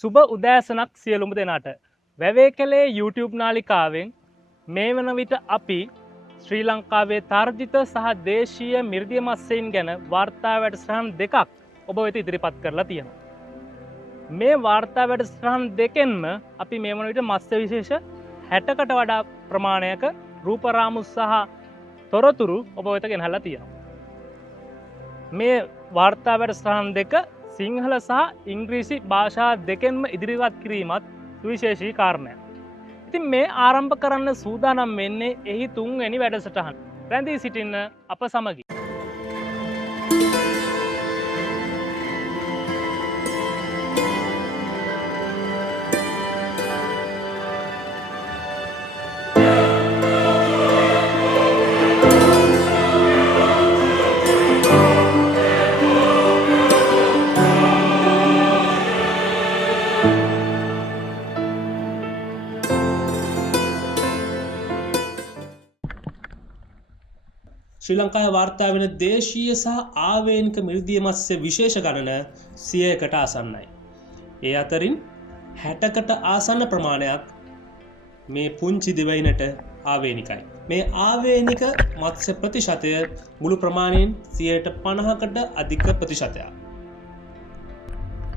සුබ උදෑසනක් සියලුම දෙනාට. වැවේ කළේ YouTube නාලිකාවෙන් මේ වන විට අපි ශ්‍රී ලංකාවේ තර්ජිත සහ දේශීය මිර්දිය මත්ස්‍යයන් ගැන වාර්තා වැඩසටහන් දෙකක් ඔබ වෙත ඉදිරිපත් කරලා තියෙනවා. මේ වාර්තා වැඩසටහන් දෙකෙන්ම අපි මේ වන විට මත්ස්‍ය විශේෂ 60කට වඩා ප්‍රමාණයක රූපරාමු සහ තොරතුරු ඔබ වෙත ගෙනහැල්ලා තියෙනවා. මේ වාර්තා වැඩසටහන් දෙක සිංහල සහ ඉංග්‍රීසි භාෂා දෙකෙන්ම ඉදිරිපත් කිරීමත් සුවිශේෂී කාරණයක්. ඉතින් මේ ආරම්භ කරන්න සූදානම් වෙන්නේ එහි 3 වෙනි වැඩසටහන. රැඳී සිටින්න අප සමගි. ශ්‍රී ලංකාවේ වාර්තා වෙන දේශීය සහ ආවේනික මිර්දිය මත්ස්‍ය විශේෂ ගණන 100කට ආසන්නයි. ඒ අතරින් 60කට ආසන්න ප්‍රමාණයක් මේ පුංචි දිවයිනට ආවේනිකයි. මේ ආවේනික මත්ස්‍ය ප්‍රතිශතය මුළු ප්‍රමාණයෙන් 50%කට අධික ප්‍රතිශතයක්.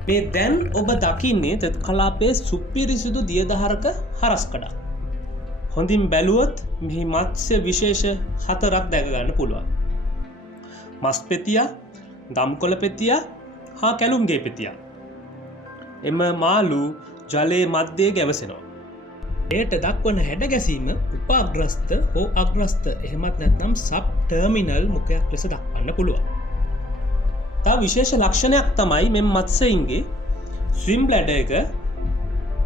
මේ දැන් ඔබ දකින්නේ තෙත් කලාපයේ සුපිරිසිදු දියදහරක හරස්කඩක්. හොඳින් බැලුවොත් මෙහි මත්ස්‍ය විශේෂ 4ක් දැක ගන්න පුළුවන්. මස් පෙතියා, ගම්කොළ පෙතියා හා කැලුම්ගේ පෙතියා. එම මාළු ජලයේ මධ්‍යයේ ගැවසෙනවා. එයට දක්වන හැඩ ගැසීම උපාග්‍රස්ත හෝ අග්‍රස්ත එහෙමත් නැත්නම් සබ් ටර්මිනල් මුඛයක් ලෙස දක්වන්න පුළුවන්. තව විශේෂ ලක්ෂණයක් තමයි මේ මත්ස්‍යයින්ගේ ස්විම් බ්ලැඩර් එක.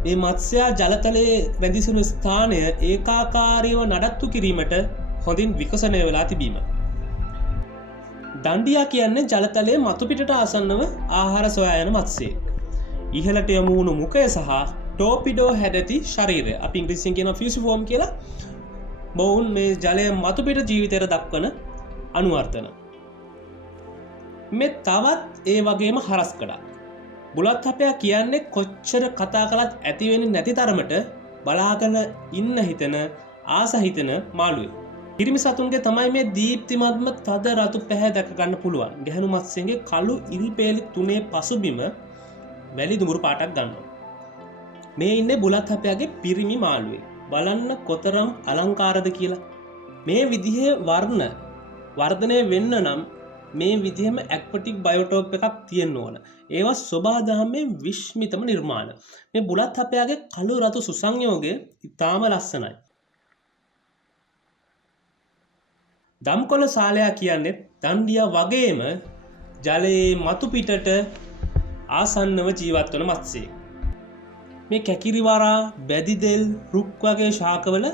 මේ මත්ස්‍යයා ජලතලයේ රැඳිසුණු ස්ථානය ඒකාකාරීව නඩත්තු කිරීමට හොඳින් විකසනය වෙලා තිබීම. දණ්ඩියා කියන්නේ ජලතලයේ මතුපිටට ආසන්නව ආහාර සොයා යන මත්ස්‍යයෙක්. ඉහළට යමු වුණු මුඛය සහ ටෝපිඩෝ හැඩති ශරීරය. අපි ඉංග්‍රීසියෙන් කියන ෆියුසිෆෝම් කියලා. මොවුන් මේ ජලයේ මතුපිට ජීවිතයට දක්වන අනුවර්තන. මේ තවත් ඒ වගේම හරස්කඩක්. බුලත් හපයා කියන්නේ කොච්චර කතා කළත් ඇතිවෙන නැති තරමට බලාගන ඉන්න හිතන ආස හිතන මාළුවේ. පිරිමි සතුන්ගේ තමයි මේ දීප්තිමත්ම තද රතු පැහැ දැක ගන්න පුළුවන්. ගැහැණු මත්ස්‍යයන්ගේ කළු ඉරිපේලි තුනේ පසුබිම වැලි දුමුරු පාටක් ගන්නවා. මේ ඉන්නේ බුලත් හපයාගේ පිරිමි මාළුවේ. බලන්න කොතරම් අලංකාරද කියලා. මේ විදිහේ වර්ධනය වෙන්න නම් මේ විදිහම ඇක්වටික් බයෝටෝප් එකක් තියෙන්න ඕන. ඒවා ස්වභාදහමේ විශ්මිතම නිර්මාණ. මේ බුලත් හපයාගේ කළු රතු සුසංයෝගය ඉතාම ලස්සනයි. දම්කොළ සාලයා කියන්නේ දණ්ඩියා වගේම ජලයේ මතු පිටට ආසන්නව ජීවත් වන මත්ස්‍යයෙක්. මේ කැකිරිවරා, බැදිදෙල්, රුක් වගේ ශාකවල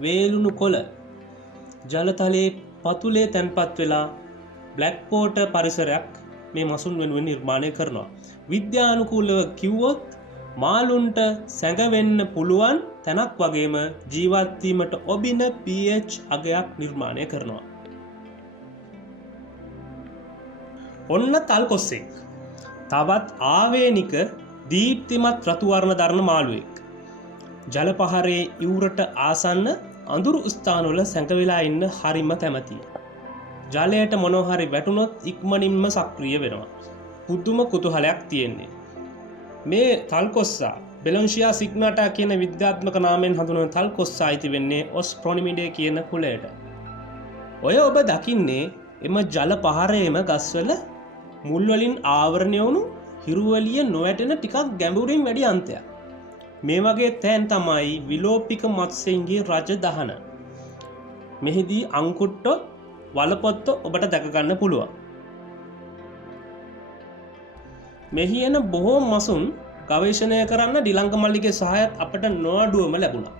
වේලුණු කොළ ජලතලයේ පතුලේ තැන්පත් වෙලා බ්ලැක් පෝට පරිසරයක් මේ මසුන් වෙනුවෙන් නිර්මාණය කරනවා. විද්‍යානුකූලව කිව්වොත් මාළුන්ට සැඟවෙන්න පුළුවන් තැනක් වගේම ජීවත්වීමට ඔබින pH අගයක් නිර්මාණය කරනවා. ඔන්න තල්කොස්සෙක්. තවත් ආවේනික දීප්තිමත් රතුවර්ණ දරන මාළුවෙක්. ජලපහරේ ඉවුරට ආසන්න අඳුරු ස්ථානවල සැඟවෙලා ඉන්න හරිම කැමතියි. ජලයට මොනොහරි වැටුනොත් ඉක්මනින්ම සක්‍රිය වෙනවා. පුදුම කුතුහලයක් තියෙන්නේ. මේ තල්කොස්සා බෙලොන්ෂියා සිග්නාටා කියන විද්‍යාත්මක නාමයෙන් හඳුන්වන තල්කොස්සා අයිති වෙන්නේ ඔස්ප්‍රොනිමිඩේ කියන කුලයට. ඔය ඔබ දකින්නේ එම ජල පහරේම ගස්වල මුල්වලින් ආවරණය වුණු හිරුවලිය නොවැටෙන ටිකක් ගැඹුරින් වැඩි අන්තයක්. මේ වගේ තැන් තමයි විලෝපික මත්ස්‍යයන්ගේ රජදහන. මෙහිදී අංකුට්ටෝ වලපොත්ත ඔබට දැකගන්න පුළුවන්. මෙහි එන බොහෝ මසුන් ගවේෂණය කරන්න ඩිලංක මල්ලිගේ සහයත් අපට නොඅඩුවම ලැබුණා.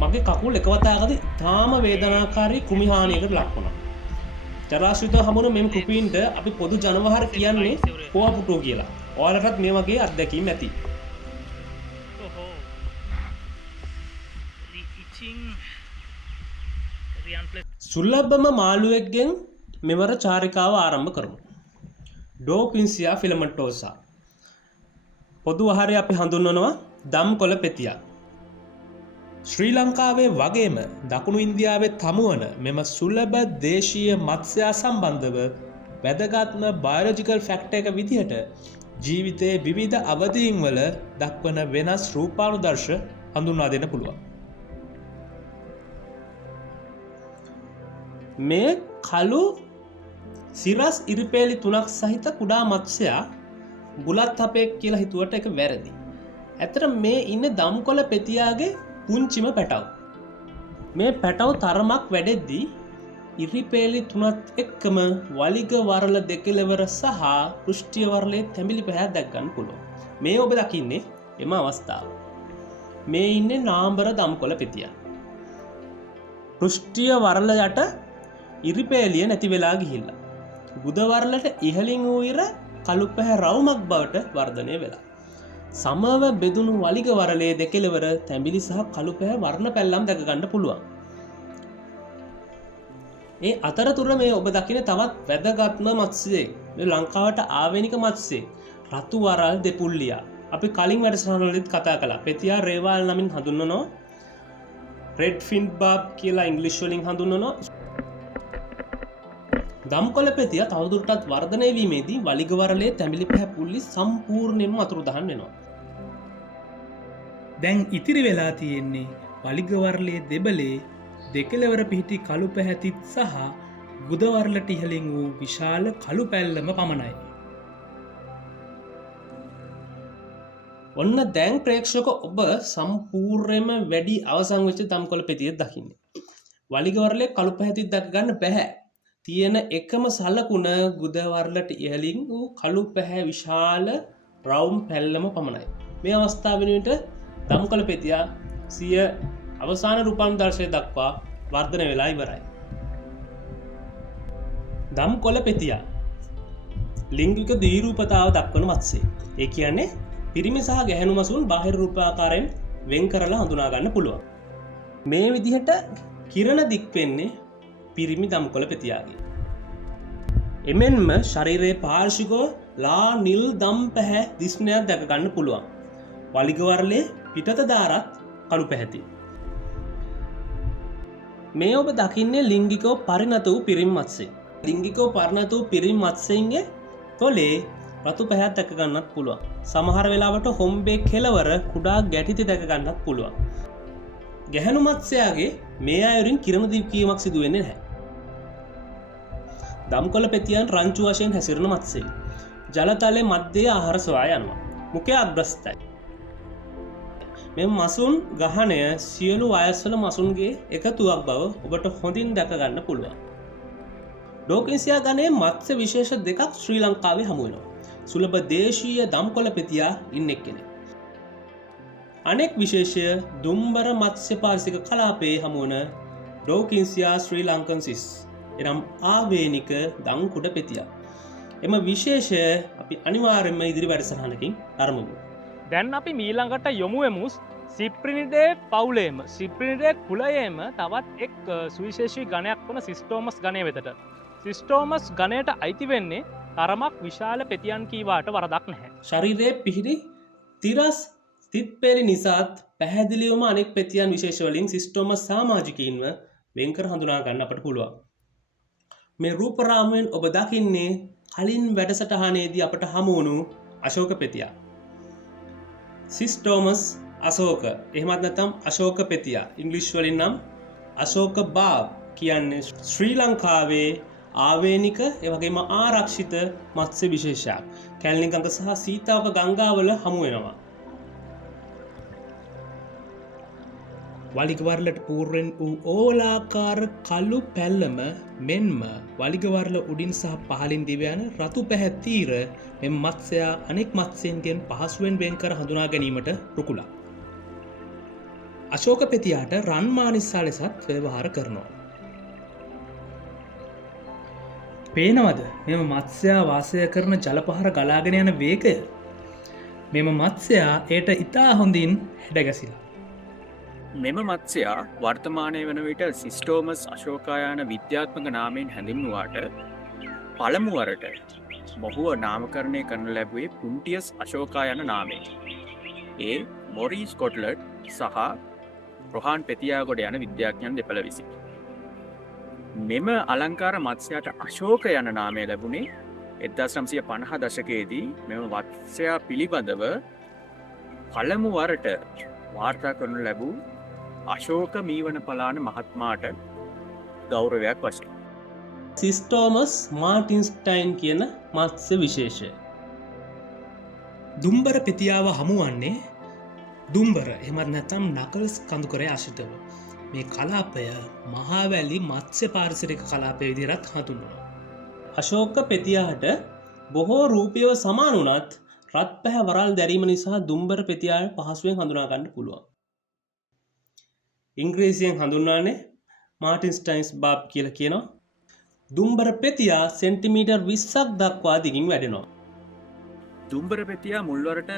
මගේ කකුල් එකවතාවකදී තාම වේදනාකාරී කුමිහානියකට ලක් වුණා. තරාශිත හමුණු මෙම කුපීන්ට අපි පොදු ජනවහර කියන්නේ පොවපුටෝ කියලා. ඔයාලටත් මේ වගේ අත්දැකීම් ඇති. සුල්ලබ්බම මාළුවෙක්ගෙන් මෙවර චාරිකාව ආරම්භ කරමු. ඩෝපින්සියා ෆිලමටෝසා. පොදු ආහාරය අපි හඳුන්වනවා දම්කොළ පෙතියක්. ශ්‍රී ලංකාවේ වගේම දකුණු ඉන්දියාවේ තමුවන මෙම සුලභ දේශීය මත්ස්‍යයා සම්බන්ධව වැදගත්ම බයොලොජිකල් ෆැක්ටර් එක විදිහට ජීවිතයේ විවිධ අවධීන් වල දක්වන වෙනස් රූපානුදර්ශ හඳුන්වා දෙන්න පුළුවන්. මේ කළු සිරස් ඉරිපේලි 3ක් සහිත කුඩා මත්ස්‍යයා බුලත් අපෙක් කියලා හිතුවට එක වැරදි. ඇත්තට මේ ඉන්නේ දම්කොළ පෙතියාගේ පුංචිම පැටව්. මේ පැටව් තරමක් වැඩෙද්දී ඉරිපේලි 3ත් එක්කම වලිග වරල දෙකලවර සහ පෘෂ්ඨීය වරලේ තැඹිලි පැහැ දැක් ගන්න පුළුවන්. මේ ඔබ දකින්නේ එම අවස්ථාව. මේ ඉන්නේ නාඹර දම්කොළ පෙතියා. පෘෂ්ඨීය වරල යට ඉරිපේලිය නැති වෙලා ගිහිල්ලා. බුද වරලට ඉහළින් වූ ඉර කළු පැහැ රවුමක් බවට වර්ධනය වෙලා. සමව බෙදුණු වලිග වරලේ දෙකලවර තැඹිලි සහ කළු පැහැ වර්ණ පැල්ලම් දැක ගන්න පුළුවන්. ඒ අතරතුර මේ ඔබ දකින තවත් වැදගත්ම මත්ස්‍යයෙක්. මේ ලංකාවට ආවේනික මත්ස්‍යයෙක්. රතු වරල් දෙපුල්ලියා. අපි කලින් වැඩසටහනවලදීත් කතා කළා. පෙතියා රේවාල් නමින් හඳුන්වනවා. රෙඩ් ෆින් බාබ් කියලා ඉංග්‍රීසි වලින් හඳුන්වනවා. දම්කොළ පෙතියා තවදුරටත් වර්ධනය වීමේදී වලිග වරලේ තැඹිලි පැහැ පුල්ලි සම්පූර්ණයෙන්ම අතුරුදහන් වෙනවා. දැන් ඉතිරි වෙලා තියෙන්නේ වලිග වරලේ දෙබලේ දෙකලවර පිහිටි කළු පැහැතිත් සහ බුදවරලට ඉහළින් වූ විශාල කළු පැල්ලම පමණයි. ඔන්න දැන් ප්‍රේක්ෂක ඔබ සම්පූර්ණයෙන්ම වැඩි අවසන් වෙච්ච දම්කොළ පෙතිය දකින්නේ. වලිග වරලේ කළු පැහැතිත් දැක ගන්න බැහැ. තියෙන එකම සලකුණ බුදවරලට ඉහළින් වූ කළු පැහැ විශාල රවුම් පැල්ලම පමණයි. මේ අවස්ථාව වෙනුවට දම්කොළ පෙතියා සිය අවසාන රූපානුදර්ශය දක්වා වර්ධනය වෙලා ඉවරයි. දම්කොළ පෙතියා ලිංගික ද්විරූපතාව දක්වන මත්ස්‍යයෙක්. ඒ කියන්නේ පිරිමි සහ ගැහැණු මසුන් බාහිර රූපාකාරයෙන් වෙන් කරලා හඳුනා ගන්න පුළුවන්. මේ විදිහට කිරණ දික් වෙන්නේ පිරිමි දම්කොළ පෙතියාගේ. එමෙන්ම ශරීරයේ පාර්ශ්විකව ලා නිල් දම් පැහැ දිස්නයක් දැක ගන්න පුළුවන්. වලිග වරලේ පිටත දාරත් කළු පැහැති. මේ ඔබ දකින්නේ ලිංගිකව පරිණත වූ පිරිමි මත්ස්‍යයෙක්. ලිංගිකව පරිණත වූ පිරිමි මත්ස්‍යයන්ගේ තොලේ රතු පැහැයක් දැක ගන්නත් පුළුවන්. සමහර වෙලාවට හොම්බේ කෙළවර කුඩා ගැටිති දැක ගන්නත් පුළුවන්. ගැහැණු මත්ස්‍යයාගේ මේ අයුරින් කිරණ දික්වීමක් සිදු වෙන්නේ නැහැ. දම්කොළ පෙතියන් රංචු වශයෙන් හැසිරෙන මත්ස්‍යයෙක්. ජලතලයේ මධ්‍යයේ ආහාර සොයා යනවා. මුඛය අග්‍රස්තයි. මේ මසුන් ගහණය සියලු වයස්වල මසුන්ගේ එකතුවක් බව ඔබට හොඳින් දැක ගන්න පුළුවන්. ඩෝකින්සියා ගණයේ මත්ස්‍ය විශේෂ දෙකක් ශ්‍රී ලංකාවේ හමු වෙනවා. සුලභ දේශීය දම්කොළ පෙතියා ඉන්නෙක් කෙනෙක්. අනෙක් විශේෂය දුම්බර මත්ස්‍ය පාරිසරික කලාපයේ හමුවන ඩෝකින්සියා ශ්‍රී ලංකන්සිස් එනම් ආවේනික දංකුඩ පෙතියා. එම විශේෂය අපි අනිවාර්යයෙන්ම ඉදිරි වැඩසටහනකින් අරමුමු. දැන් අපි මීළඟට යොමුවෙමු සිප්‍රිනිඩේ පවුලේම සිප්‍රිනිඩේ කුලයේම තවත් එක් සුවිශේෂී ගණයක් වන සිස්ටෝමස් ගණය වෙතට. සිස්ටෝමස් ගණයට අයිති වෙන්නේ තරමක් විශාල පෙතියන් කීවාට වරදක් නැහැ. ශරීරයේ පිහිටි තිරස් ස්තිත්පේලි නිසාත් පැහැදිලිවම අනෙක් පෙතියන් විශේෂවලින් සිස්ටෝමස් සාමාජිකයින්ව වෙන්කර හඳුනා ගන්න අපට පුළුවන්. මේ රූපරාමුවෙන් ඔබ දකින්නේ කලින් වැඩසටහනේදී අපට හමුවුණු අශෝක පෙතියා. සිස්ටෝමස් අශෝක එහෙමත් නැත්නම් අශෝක පෙතියා ඉංග්‍රීසි වලින් නම් අශෝක බාබ් කියන්නේ ශ්‍රී ලංකාවේ ආවේනික එවැගේම ආරක්ෂිත මත්ස්‍ය විශේෂයක්. කැලණි ගඟ සහ සීතාවක ගංගාවල හමු වෙනවා. වලිග වරලට පූර්වෙන් වූ ඕලාකාර කළු පැල්ලම මෙන්ම වලිග වරල උඩින් සහ පහළින් දිවයන රතු පැහැතීර මෙම මත්ස්‍යයා අනෙක් මත්ස්‍යයන්ගෙන් පහසුවෙන් වෙන් කර හඳුනා ගැනීමට රුකුලක්. අශෝක පෙතියාට රන්මානිස්සා ලෙසත් ව්‍යවහාර කරනවා. පේනවද මෙම මත්ස්‍යයා වාසය කරන ජලපහර ගලාගෙන යන වේගය? මෙම මත්ස්‍යයා එයට ඉතා හොඳින් හැඩගැසිලා. මෙම මත්ස්‍යයා වර්තමානය වන විට සිස්ටෝමස් අශෝකායාන විද්‍යාත්මක නාමයෙන් හැඳින්වුවාට පළමුවරට මොහුව නාමකරණය කරන ලැබුවේ පුන්ටියස් අශෝකා යන නාමයෙන්. ඒ මොරීස් කොට්ලට් සහ රොහාන් පෙතියාගොඩ යන විද්‍යාඥයන් දෙපළ විසින්. මෙම අලංකාර මත්ස්‍යයට අශෝක යන නාමය ලැබුණේ 1950 දශකයේදී මෙම මත්ස්‍යයා පිළිබඳව පළමුවරට වාර්තා කරනු ලැබූ අශෝක මීවන පලාන මහත්මාට ගෞරවයක් වශයෙන්. සිස්ටෝමස් මාටින්ස්ටයින් කියන මත්ස්‍ය විශේෂය. දුම්බර පෙතියාව හමුවන්නේ දුම්බර එමත් නැතම් නකල්ස් කඳුකරය ආශිතව. මේ කලාපය මහාවැලි මත්ස්‍ය පාරිසරික කලාපය විදිහට හඳුන්වනවා. අශෝක පෙතියාට බොහෝ රූපයව සමාන වුණත් රත් පැහැ වරල් දැරීම නිසා දුම්බර පෙතියාට පහසුවෙන් හඳුනාගන්න පුළුවන්. ඉංග්‍රීසියෙන් හඳුන්වන්නේ මාටින්ස්ටයින්ස් බාබ් කියලා කියනවා. දුම්බර පෙතියා සෙන්ටිමීටර් 20ක් දක්වා දිගින් වැඩෙනවා. දුම්බර පෙතියා මුල්වරට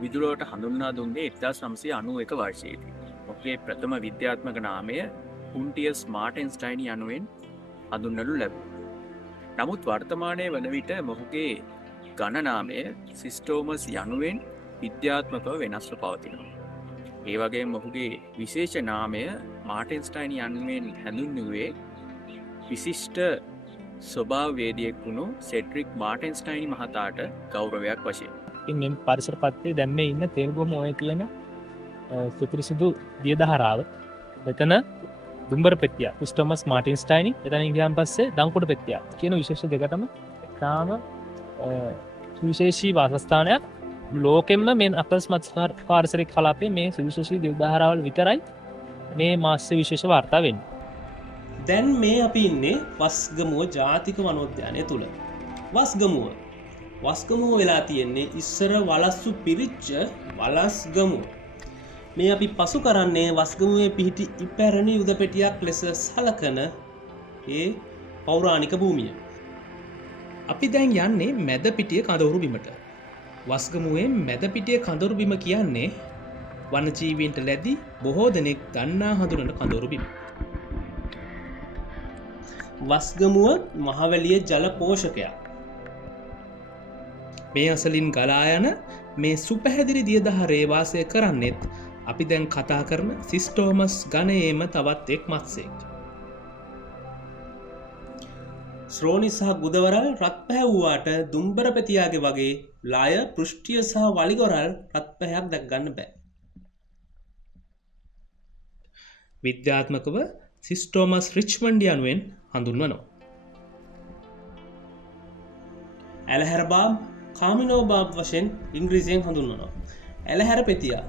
විදුලට හඳුන්නා දුන්නේ 1991 වර්ෂයේදී. ඔහුගේ ප්‍රථම විද්‍යාත්මක නාමය පුන්ටියස් මාටින්ස්ටයින් යනුවෙන් හඳුන්වනු ලැබුණා. නමුත් වර්තමානයේ වන විට මොහුගේ ගණනාමය සිස්ටෝමස් යනුවෙන් විද්‍යාත්මකව වෙනස්ව පවතිනවා. ඒ වගේ මොහුගේ විශේෂ නාමය මාටින්ස්ටයින් යනුවෙන් හැඳුන්වුවේ විශිෂ්ට ස්වභාවවේදියෙක් වුණු සෙඩ්රික් මාටින්ස්ටයින් මහතාට ගෞරවයක් වශයෙන්. මෙම පරිසර පත්තේ දැන් මේ ඉන්න තේරුගොම ඔය කියන සුපිරිසිදු දියදහරාව. මෙතන දුම්බර පෙතියා සිස්ටෝමස් මාටින්ස්ටයින්, එතනින් ගියාන් පස්සේ දංකුඩ පෙතියා කියන විශේෂ දෙකටම තාම සුවිශේෂී වාසස්ථානයක්. ලෝකෙම්ම මේ අපස් මත්ස්‍ය පාරිසරික කලාපයේ මේ සුවිශේෂී දියදහරාවල් විතරයි මේ මාස්‍ය විශේෂ වාර්තා වෙන්නේ. දැන් මේ අපි ඉන්නේ වස්ගමුව ජාතික වනෝද්‍යානය තුළ. වස්ගමුව වෙලා තියෙන්නේ ඉස්සර වලස්සු පිරිච්ච වලස්ගමුව. මේ අපි පසු කරන්නේ වස්ගමුවේ පිහිටි ඉපැරණි යුද පෙටියක් ලෙස සලකන ඒ පෞරාණික භූමිය. අපි දැන් යන්නේ මැද පිටිය කඳවුරු බිමට. වස්ගමුවේ මැද පිටිය කඳවුරු බිම කියන්නේ වනජීවීන්ට ලැබි බොහෝ දෙනෙක් දන්නා හඳුනන කඳවුරු බිම. වස්ගමුව මහවැලිය ජල පෝෂකයක්. මේ අසලින් ගලා යන මේ සුපැහැදිලි දියදහරේ වාසය කරන්නෙත් අපි දැන් කතා කරන සිස්ටෝමස් ගණයේම තවත් එක් මත්ස්‍යයෙක්. ශ්‍රෝණි සහ ගුදවරල් රත් පැහැ වූවාට දුම්බර පෙතියාගේ වගේ ලාය පෘෂ්ටිය සහ වලිගොරල් රත් පැහැයක් දැක්ගන්න බෑ. විද්‍යාත්මකව සිස්ටෝමස් රිච්මන්ඩ් යනුවෙන් හඳුන්වනවා. ඇලහැර බාබ් කාමිනෝ බාබ් වශයෙන් ඉංග්‍රීසියෙන් හඳුන්වනවා. ඇලහැර පෙතියා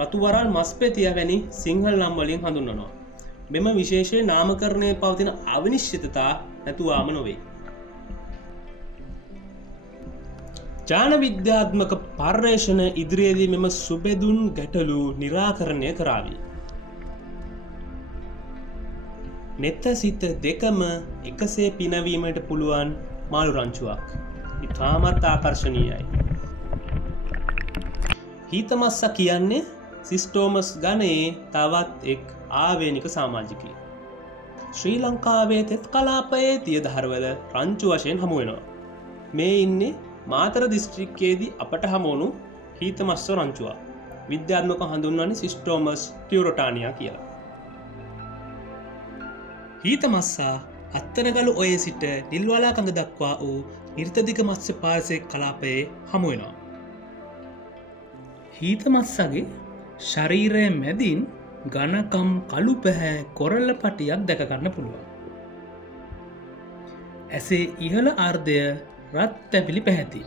රතුවරල් මස් පෙතියා වැනි සිංහල නම් වලින් හඳුන්වනවා. මෙම විශේෂයේ නාමකරණයේ පවතින අවිනිශ්චිතතා නැතුවාම නොවේ. ජාන විද්‍යාත්මක පර්යේෂණ ඉදිරියේදී මෙම සුබෙදුන් ගැටලු නිරාකරණය කරාවි. නෙත සිත දෙකම එකසේ පිනවීමට පුළුවන් මාළු රංචුවක්. ඉතාමත් ආකර්ශනීයයි. හීතමස්ස කියන්නේ සිස්ටෝමස් ගණයේ තවත් එක් ආවේනික සමාජිකයෙක්. ශ්‍රී ලංකාවේ තෙත් කලාපයේ දියදහරවල රංචු වශයෙන් හමුවෙනවා. මේ ඉන්නේ මාතර දිස්ත්‍රික්කයේදී අපට හමුවුණු හීතමස්ස රංචුවක්. විද්‍යාත්මක හඳුන්වන්නේ සිස්ටෝමස් ටියුරොටානියා කියලා. හීතමස්සා අත්තනගලු ඔයේ සිට නිල්වලා කඳ දක්වා වූ නිර්තදික මත්ස්‍ය පාරිසරික කලාපයේ හමුවෙනවා. හීතමස්සගේ ශරීරය මැදින් ගණකම් කළු පැහැ කොරල්ල පටියක් දැකගන්න පුළුවන්. ඇසේ ඉහළ අර්ධය රත් තැපිලි පැහැති.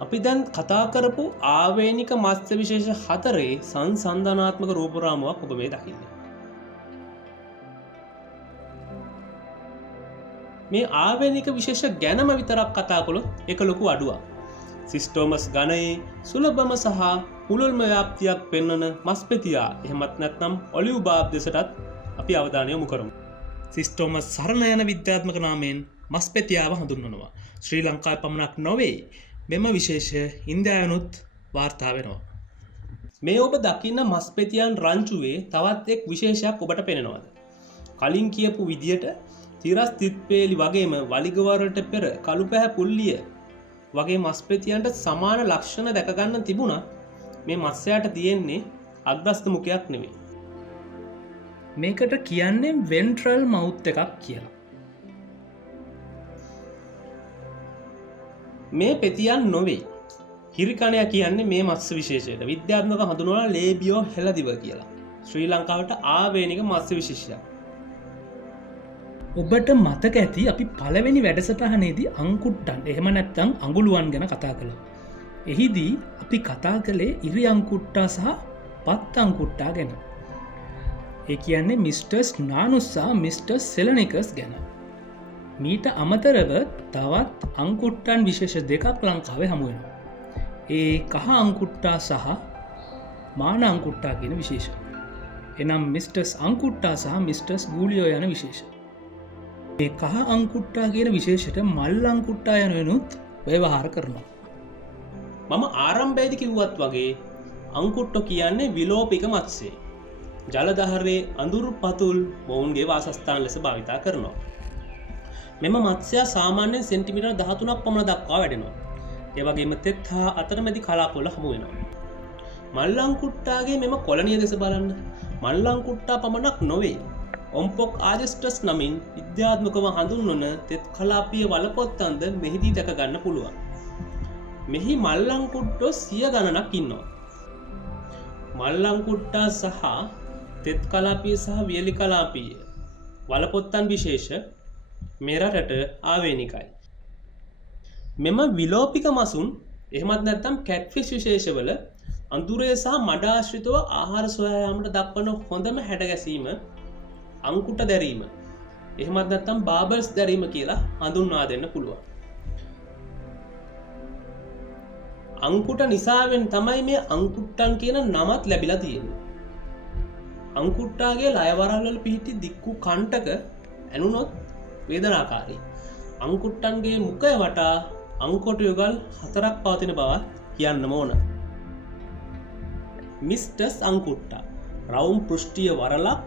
අපි දැන් කතා කරපු ආවේනික මත්ස්‍ය විශේෂ 4 සංසන්දනාත්මක රූපරාමුවක් ඔබ මේ දකින්නේ. මේ ආවේනික විශේෂ ගැනම විතරක් කතා කළොත් එක ලොකු අඩුවක්. සිස්ටෝමස් ගණයේ සුලභම සහ පුළුල්ම ව්‍යාප්තියක් පෙන්වන මස්පෙතියා එහෙමත් නැත්නම් ඔලිව් බාබ් දෙසටත් අපි අවධානය යොමු කරමු. සිස්ටෝමස් සරණ යන විද්‍යාත්මක නාමයෙන් මස්පෙතියාව හඳුන්වනවා. ශ්‍රී ලංකාවේ පමණක් නොවේ මෙම විශේෂ ඉන්දියාවනුත් වාර්තා වෙනවා. මේ ඔබ දකින්න මස්පෙතියන් රංචුවේ තවත් එක් විශේෂයක් ඔබට පෙනෙනවාද. කලින් කියපු විදියට තිරස් තිත්පේලි වගේම වලිගවරට පෙර කළු පැහැ පුල්ලිය වගේ මස්පෙතියන්ට සමාන ලක්ෂණ දැකගන්න තිබුණා. මේ මත්ස්‍යයට තියෙන්නේ අග්‍රස්ත මුඛයක් නෙවෙයි. මේකට කියන්නේ වෙන්ට්‍රල් මවුත් එකක් කියලා. මේ පෙතියන් නොවේ. හිරිකණය කියන්නේ මේ මත්ස්‍ය විශේෂයට විද්‍යාත්මක හඳුන්වන ලේබියෝ හෙළදිව කියලා. ශ්‍රී ලංකාවට ආවේනික මත්ස්‍ය විශේෂයක්. ඔබට මතක ඇති අපි පළවෙනි වැඩසටහනේදී අංකුට්ටන් එහෙම නැත්තම් අඟුළුවන් ගැන කතා කළා. එහිදී අපි කතා කළේ ඉරි අංකුට්ටා සහ පත් අංකුට්ටා ගැන. ඒ කියන්නේ මිස්ටර්ස් නානුස්සා මිස්ටර්ස් සෙලනිකස් ගැන. මීට අමතරව තවත් අංකුට්ටන් විශේෂ දෙකක් ලංකාවේ හමුවෙනවා. ඒ කහ අංකුට්ටා සහ මාන අංකුට්ටා කියන විශේෂ. එනම් මිස්ටර්ස් අංකුට්ටා සහ මිස්ටර්ස් ගූලියෝ යන විශේෂ. ඒ කහ අංකුට්ටා කියන විශේෂයට මල් අංකුට්ටා යන වෙනුත් ව්‍යවහාර කරනවා. මම ආරම්භයේදී කිව්වත් වගේ අංකුට්ටෝ කියන්නේ විලෝපික මත්ස්‍යය. ජලදහරේ අඳුරු පතුල් මොවුන්ගේ වාසස්ථාන ලෙස භාවිතා කරනවා. මෙම මත්ස්‍යයා සාමාන්‍යයෙන් සෙන්ටිමීටර් 13ක් පමණ දක්වා වැඩෙනවා. ඒ වගේම තෙත් හා අතරමැදි කලාපවල හමු වෙනවා. මල් අංකුට්ටාගේ මෙම කොලනිය දෙස බලන්න. මල් අංකුට්ටා පමණක් නොවේ. ඔම්පොක් ආජෙස්ටස් නමින් විද්‍යාත්මකව හඳුන්වන තෙත් කලාපීය වලපොත්තන්ද මෙහිදී දැක ගන්න පුළුවන්. මෙහි මල් අංකුට්ටෝ 100 ගණනක් ඉන්නවා. මල් අංකුට්ටා සහ තෙත් කලාපීය සහ වියලි කලාපීය වලපොත්තන් විශේෂ මේ රටට ආවේනිකයි. මෙම විලෝපික මසුන් එහෙමත් නැත්නම් කැට්ෆිෂ් විශේෂවල අඳුරේ සහ මඩ ආශ්‍රිතව ආහාර සොයා යාමට දක්වන හොඳම හැඩගැසීම අංකුට දැරීම එහෙමත් නැත්නම් බාබල්ස් දැරීම කියලා හඳුන්වා දෙන්න පුළුවන්. අංකුට නිසාවෙන් තමයි මේ අංකුට්ටන් කියන නමත් ලැබිලා තියෙන්නේ. අංකුට්ටාගේ ලයවරල්වල පිහිටි දික්කු කණ්ටක ඇනුනොත් වේදනාකාරී. අංකුට්ටන්ගේ මුඛය වටා අංකොටු යුගල් 4ක් පවතින බව කියන්නම ඕන. මිස්ටර්ස් අංකුට්ටා රවුම් පෘෂ්ඨීය වරලක්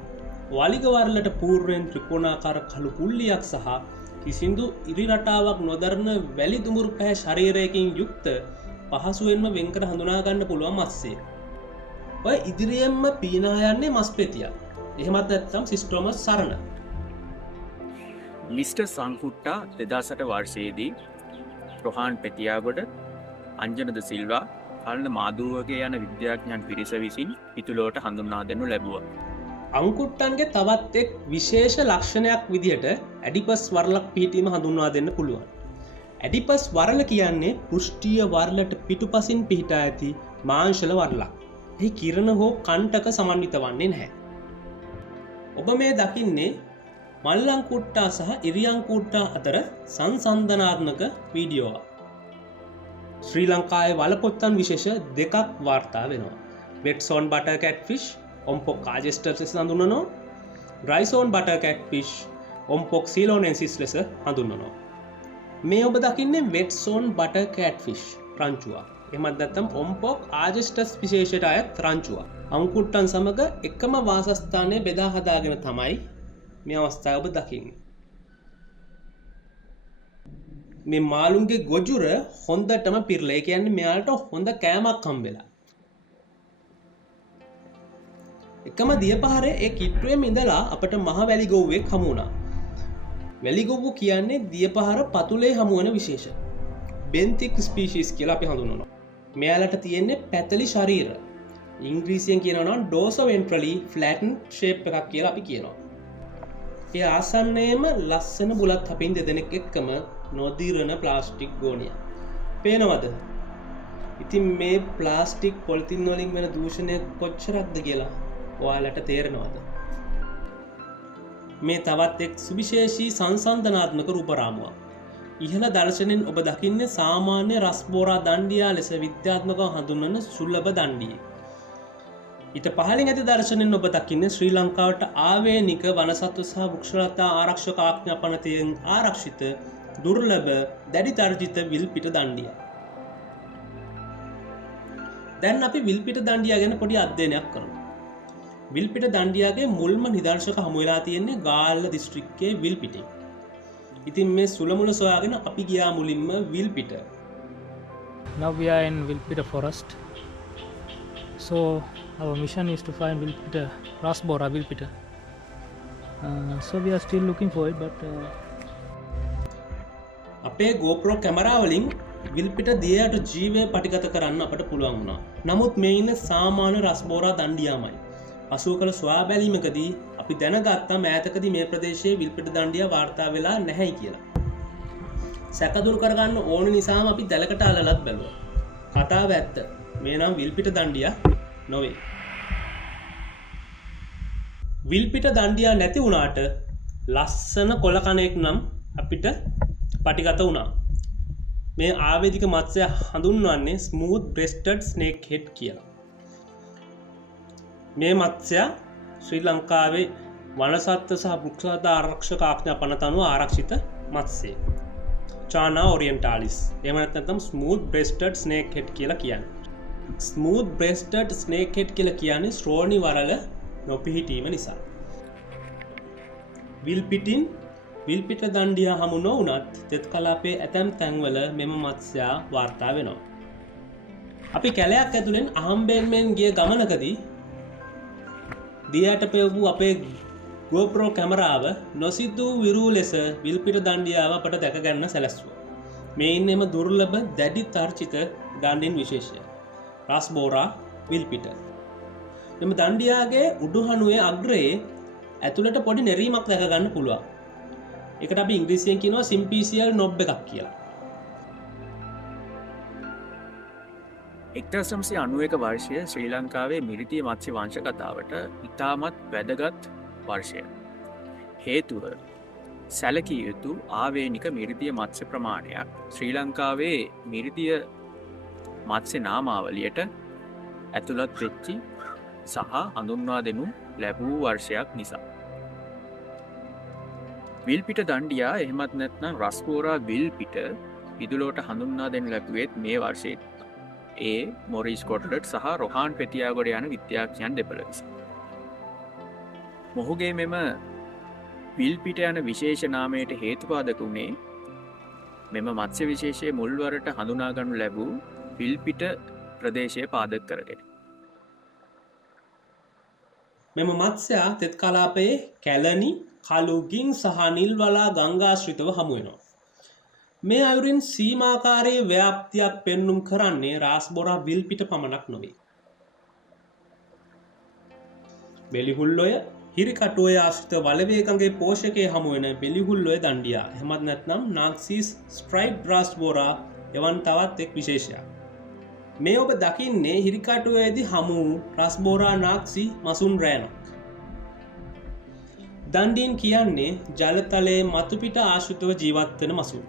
වලිගවරලට පූර්වයෙන් ත්‍රිකෝණාකාර කළු පුල්ලියක් සහ කිසිදු ඉරි රටාවක් නොදරන වැලි දුමුරු පැහැ ශරීරයකින් යුක්ත පහසුවෙන්ම වෙන්කර හඳුනා ගන්න පුළුවන් මත්ස්‍යය. ඔය ඉදිරියෙන්ම පීනා යන්නේ මස්පෙතියක්. එහෙමත් නැත්නම් සිස්ටෝමස් සරණ. මිස්ටර් සංකුට්ටා 2008 වර්ෂයේදී රොහාන් පෙතියාගොඩ, අංජනද සිල්වා, කල්න මාදුවගේ යන විද්‍යාඥයන් පිරිස විසින් පිතුලෝට හඳුන්වා දෙනු ලැබුවා. අංකුට්ටන්ගේ තවත් එක් විශේෂ ලක්ෂණයක් විදිහට ඇඩිපස් වරලක් පිහිටීම හඳුන්වා දෙන්න පුළුවන්. ඇඩිපස් වරල කියන්නේ පෘෂ්ඨීය වරලට පිටුපසින් පිහිටා ඇති මාංශල වරලක්. එහි කිරණ හෝ කණ්ටක සමන්විත වන්නේ නැහැ. ඔබ මේ දකින්නේ මල් අංකුට්ටා සහ ඉරි අංකුට්ටා අතර සංසන්දනාත්මක වීඩියෝවක්. ශ්‍රී ලංකාවේ වලපොත්තන් විශේෂ දෙකක් වාර්තා වෙනවා. වෙට්සෝන් බටර් කැට්ෆිෂ් ඔම්පොක් ආජෙස්ටර්ස් ලෙස හඳුන්වනවා. ඩ්‍රයිසෝන් බටර් කැට්ෆිෂ් ඔම්පොක් සීලෝනෙන්සිස් ලෙස හඳුන්වනවා. මේ ඔබ දකින්නේ වෙට්සෝන් බටර් කැට්ෆිෂ් රංචුවක්. එහෙමත් නැත්නම් ඔම්පොක් ආජෙස්ටර්ස් විශේෂයට අයත් රංචුවක්. අංකුට්ටන් සමග එකම වාසස්ථානය බෙදා හදාගෙන තමයි මේ අවස්ථාව ඔබ දකින්නේ. මේ මාළුන්ගේ ගොජුර හොඳටම පිරලා. ඒ කියන්නේ මෙයාලට හොඳ කෑමක් හම්බෙලා. එකම දියපහරේ ඒ කිට්ටුවේම ඉඳලා අපට මහ වැලි ගොව්වෙක් හමු වුණා. වැලි ගොව්ව කියන්නේ දියපහර පතුලේ හමු වෙන විශේෂ බෙන්තික් ස්පීෂීස් කියලා අපි හඳුන්වනවා. මෙයාලට තියෙන්නේ පැතලි ශරීර. ඉංග්‍රීසියෙන් කියනවා නම් ඩෝසෝවෙන්ට්‍රලි ෆ්ලැටන් ෂේප් එකක් කියලා අපි කියනවා. ඒ ආසන්නයේම ලස්සන බුලත් හපින් දෙදෙනෙක් එක්කම නොදිරන ප්ලාස්ටික් ගෝනිය. පේනවද? ඉතින් මේ ප්ලාස්ටික් පොලිතින් වලින් වෙන දූෂණය කොච්චරක්ද කියලා ඔයාලට තේරෙනවද? මේ තවත් එක් සුවිශේෂී සංසන්දනාත්මක රූපරාමුවක්. ඉහළ දර්ශනයෙන් ඔබ දකින්නේ සාමාන්‍ය රස්බෝරා දණ්ඩියා ලෙස විද්‍යාත්මකව හඳුන්වන සුලභ දණ්ඩිය. ඊට පහළින් ඇති දර්ශනයෙන් ඔබ දකින්නේ ශ්‍රී ලංකාවට ආවේනික වනසත්ව සහ වෘක්ෂලතා ආරක්ෂක ආඥා පනතයෙන් ආරක්ෂිත දුර්ලභ දැඩි තර්ජිත විල් පිට දණ්ඩිය. දැන් අපි විල්පිට දණ්ඩියා ගැන පොඩි අධ්‍යයනයක් කරමු. විල්පිට දණ්ඩියාගේ මුල්ම නිදර්ශක හමු වෙලා තියෙන්නේ ගාල්ල දිස්ත්‍රික්කයේ විල්පිටේ. ඉතින් මේ සුළමුල සොයාගෙන අපි ගියා මුලින්ම Wilpita. Now we are in Vilpita forest. So our mission is to find Vilpita, Rasbora Vilpita. So we are still looking for it, but අපේ GoPro කැමරා වලින් විල්පිට දියයට ජීවය පටිගත කරන්න අපට පුළුවන් වුණා. නමුත් මේ ඉන්න සාමාන්‍ය රස්බෝරා දණ්ඩියාමයි. පසුව කළ සොයා බැලීමකදී අපි දැනගත්තා මෑතකදී මේ ප්‍රදේශයේ විල්පිට දණ්ඩියා වාර්තා වෙලා නැහැයි කියලා. සැකදුරු කරගන්න ඕන නිසාම අපි දැලකට අල්ලලත් බැලුවා. කතාව ඇත්ත. මේ නම් විල්පිට දණ්ඩියා නොවේ. විල්පිට දණ්ඩියා නැති වුණාට ලස්සන කොළ කණෙක් නම් අපිට පටිගත වුණා. මේ ආවේදික මත්ස්‍ය හඳුන්වන්නේ ස්මූත් බ්‍රෙස්ටඩ් ස්නේක් හෙඩ් කියලා. මේ මත්ස්‍යයා ශ්‍රී ලංකාවේ වනසත්ත්ව සහ වෘක්ෂසත්ත්ව ආරක්ෂක ආඥා පනත අනුව ආරක්ෂිත මත්ස්‍යයෙක්. චානා ඔරියන්ටාලිස්. එහෙම නැත්නම් ස්මූත් බ්‍රෙස්ටඩ් ස්නේක් හෙඩ් කියලා කියන්නේ. ස්මූත් බ්‍රෙස්ටඩ් ස්නේක් හෙඩ් කියලා කියන්නේ ශ්‍රෝණි වරල නොපිහිටීම නිසා. විල්පිට දණ්ඩියා හමු නොවුනත් තෙත් කලාපයේ ඇතැම් තැන්වල මෙම මත්ස්‍යයා වාර්තා වෙනවා. අපි කැලයක් ඇතුළෙන් අහම්බෙන්මෙන් ගිය ගමනකදී දියට පෙවපු අපේ GoPro කැමරාව නොසිදු විරූ ලෙස විල්පිට දණ්ඩියාව අපට දැක ගන්න සැලැස්වුවා. මේ ඉන්න එම දුර්ලභ දැඩි තර්චිත දණ්ඩින් විශේෂය. රස්බෝරා විල්පිට. මෙම දණ්ඩියාගේ උඩුහනුවේ අග්‍රයේ ඇතුළට පොඩි නෙරීමක් දැක ගන්න පුළුවන්. එකට අපි ඉංග්‍රීසියෙන් කියනවා සිම්පීසියල් නොබ් එකක් කියලා. 1991 වර්ෂය ශ්‍රී ලංකාවේ මිරිතිය මත්ස්‍ය වංශ කතාවට ඉතාමත් වැදගත් වර්ෂය. හේතුව සැලකිය යුතු ආවේනික මිරිතිය මත්ස්‍ය ප්‍රමාණයක් ශ්‍රී ලංකාවේ මිරිතිය මත්ස්‍ය නාමාවලියට ඇතුළත් වෙච්චි සහ හඳුන්වා දෙනු ලැබූ වර්ෂයක් නිසා. විල්පිට දණ්ඩියා එහෙමත් නැත්නම් රස්බෝරා විල්පිට විදුලෝට හඳුන්වා දෙනු ලැබුවෙත් මේ වර්ෂයේ ඒ මොරිස් කොට්ලට් සහ රොහාන් පෙතියාගොඩ යන විද්‍යාඥයන් දෙපළ විසින්. මොහුගේ මෙම විල්පිට යන විශේෂ නාමයට හේතුපාදක වුණේ මෙම මත්ස්‍ය විශේෂයේ මුල්වරට හඳුනාගනු ලැබූ විල්පිට ප්‍රදේශය පාදක කරගෙන. මෙම මත්ස්‍යයා තෙත් කලාපයේ කැලණි, කළුගින් සහ නිල්වලා ගංගාශ්‍රිතව හමු වෙනවා. මේ අයුරින් සීමාකාරයේ ව්‍යාප්තියක් පෙන්눔 කරන්නේ රාස්බෝරා විල්පිට පමණක් නොවේ. බෙලිහුල්ලොය, හිරිකටුවේ ආශ්‍රිත වලවේගගේ පෝෂකයේ හමු වෙන බෙලිහුල්ලොය දණ්ඩියා. එහෙමත් නැත්නම් නාක්සිස් ස්ට්‍රයිප්ඩ් රාස්බෝරා එවන් තවත් එක් විශේෂයක්. මේ ඔබ දකින්නේ හිරිකටුවේදී හමු වූ රස්බෝරා නාක්සි මසුන් රෑනක්. දණ්ඩීන් කියන්නේ ජලතලයේ මතුපිට ආශ්‍රිතව ජීවත් වෙන මසුන්.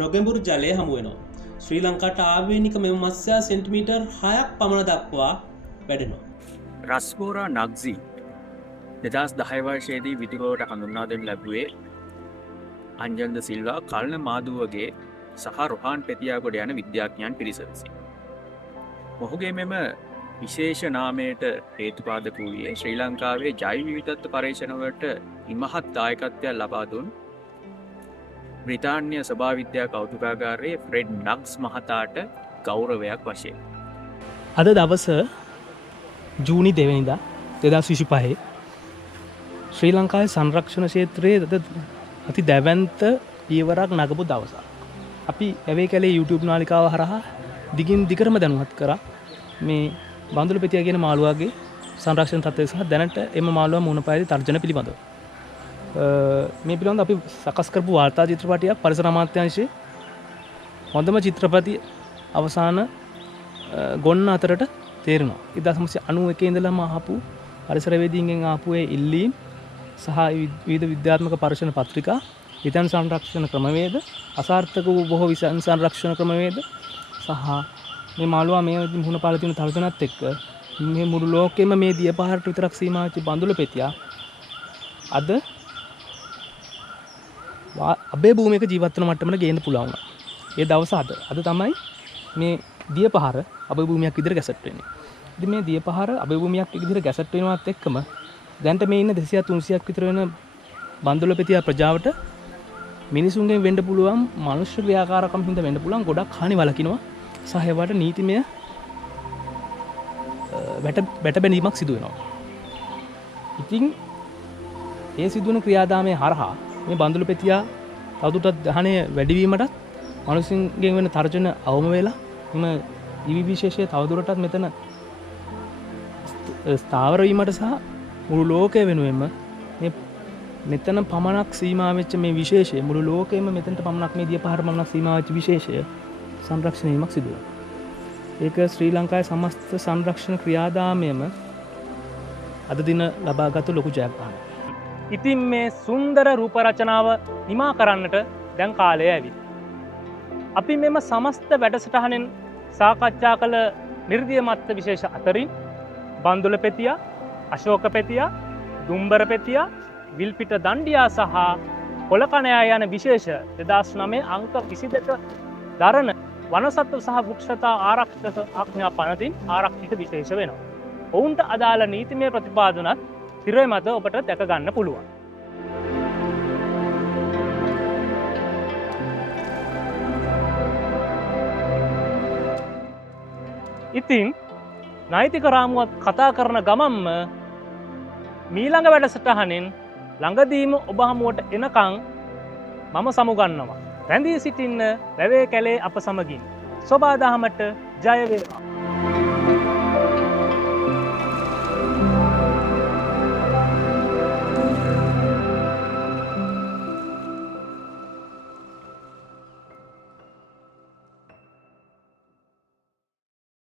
නොගැඹුරු ජලය හමු වෙනවා. ශ්‍රී ලංකාවට ආවේනික මෙම මත්ස්‍යයා සෙන්ටිමීටර් 6ක් පමණ දක්වා වැඩෙනවා. රස්බෝරා නග්සි 2010 වර්ෂයේදී විදුලෝට හඳුන්වා දෙනු ලැබුවේ අංජන්ද සිල්වා, කල්න මාදුවගේ සහ රොහාන් පෙතියාගොඩ යන විද්‍යාඥයන් පිරිස විසින්. මොහුගේ මෙම විශේෂ නාමයට හේතුපාදක වූයේ ශ්‍රී ලංකාවේ ජෛව විවිධත්ව පරීක්ෂණවලට ඉමහත් දායකත්වයක් ලබා දුන් බ්‍රිතාන්‍ය සභාවිද්‍යා කෞතුකාගාරයේ ෆ්‍රෙඩ් නග්ස් මහතාට ගෞරවයක් වශයෙන්. අද දවස ජූනි 2 වෙනිදා 2025 ශ්‍රී ලංකාවේ සංරක්ෂණ ක්ෂේත්‍රයේ අති දැවැන්ත පියවරක් නගපු දවසක්. අපි ඇවේ කැලේ YouTube නාලිකාව හරහා දිගින් දිගටම දැනුවත් කරා මේ බඳුළු පෙතියා කියන මාළුවාගේ සංරක්ෂණ තත්ත්වය සහ දැනට එම මාළුවා මුහුණ පායදී තර්ජන පිළිබඳව. මේ පිළිබඳව අපි සකස් කරපු වාර්තා චිත්‍රපටයක් පරිසර අමාත්‍යාංශයේ හොඳම චිත්‍රපටි අවසාන ගොන්න අතරට තේරෙනවා. 1991 ඉඳලම ආපු පරිසරවේදීන්ගෙන් ආපු ඒ ඉල්ලීම් සහ විවිධ විද්‍යාත්මක පරීක්ෂණ පත්‍රිකා, විතන් සංරක්ෂණ ක්‍රමවේද, අසාර්ථක වූ බොහෝ විතන් සංරක්ෂණ ක්‍රමවේද සහ මේ මාළුවා මේ මුහුණ පාලා තියෙන තර්ජනත් එක්ක මේ මුළු ලෝකෙම මේ දියපහරට විතරක් සීමා වෙච්ච බඳුළු පෙතියා අද අබේ භූමියක ජීවත් වෙන මට්ටමට ගේන්න පුළුවන් වුණා. ඒ දවස අද තමයි මේ දිය පහර අභිභූමියක් විදිහට ගැසට් වෙන්නේ. ඉතින් මේ දිය පහර අභිභූමියක් විදිහට ගැසට් වෙනවත් එක්කම දැන්ට මේ ඉන්න 200 300ක් විතර වෙන බන්දුල පෙතියා ප්‍රජාවට මිනිසුන්ගෙන් වෙන්න පුළුවන් මනුෂ්‍ය ක්‍රියාකාරකම් හින්දා වෙන්න පුළුවන් ගොඩක් හානි වළකිනවා සහ ඒවට නීතිමය වැට බැඳීමක් සිදු වෙනවා. ඉතින් ඒ සිදුවන ක්‍රියාදාමයේ හරහා මේ බන්දුල පෙතියා තවදුරටත් දහනය වැඩිවීමටත් මනුස්සුන්ගෙන් වෙන තර්ජන අවම වෙලා එම ජීවි විශේෂය තවදුරටත් මෙතන ස්ථාවර වීමට සහ මුළු ලෝකය වෙනුවෙන්ම මේ මෙතන පමණක් සීමා වෙච්ච මේ විශේෂය මුළු ලෝකෙම මෙතනට පමණක් මේ දිය පහර පමණක් සීමා වෙච්ච විශේෂය සංරක්ෂණය වීමක් සිදු වෙනවා. ඒක ශ්‍රී ලංකාවේ සමස්ත සංරක්ෂණ ක්‍රියාදාමයේම අද දින ලබාගත් ලොකු ජයග්‍රහණයක්. ඉතින් මේ සුන්දර රූප රචනාව නිමා කරන්නට දැන් කාලය ඇවිත්. අපි මෙම සමස්ත වැඩසටහනෙන් සාකච්ඡා කළ නිර්දිය මත්ත විශේෂ අතරින් බන්දුල පෙතියා, අශෝක පෙතියා, දුම්බර පෙතියා, විල්පිට දණ්ඩියා සහ කොළකණයා යන විශේෂ 2009 අංක 22 දරන වනසත්ව සහ වෘක්ෂතා ආරක්ෂක ආඥා පනතින් ආරක්ෂිත විශේෂ වෙනවා. ඔවුන්ට අදාළ නීතිමය ප්‍රතිපාදනත් තිරය මත ඔබට දැක ගන්න පුළුවන්. ඉතින් නෛතික රාමුවත් කතා කරන ගමම්ම මීළඟ වැඩසටහනෙන් ළඟදීම ඔබ හමුවට එනකං මම සමුගන්නවා. රැඳී සිටින්න වැවේ කැලේ අප සමගින්. සොබාදහමට ජය වේවා.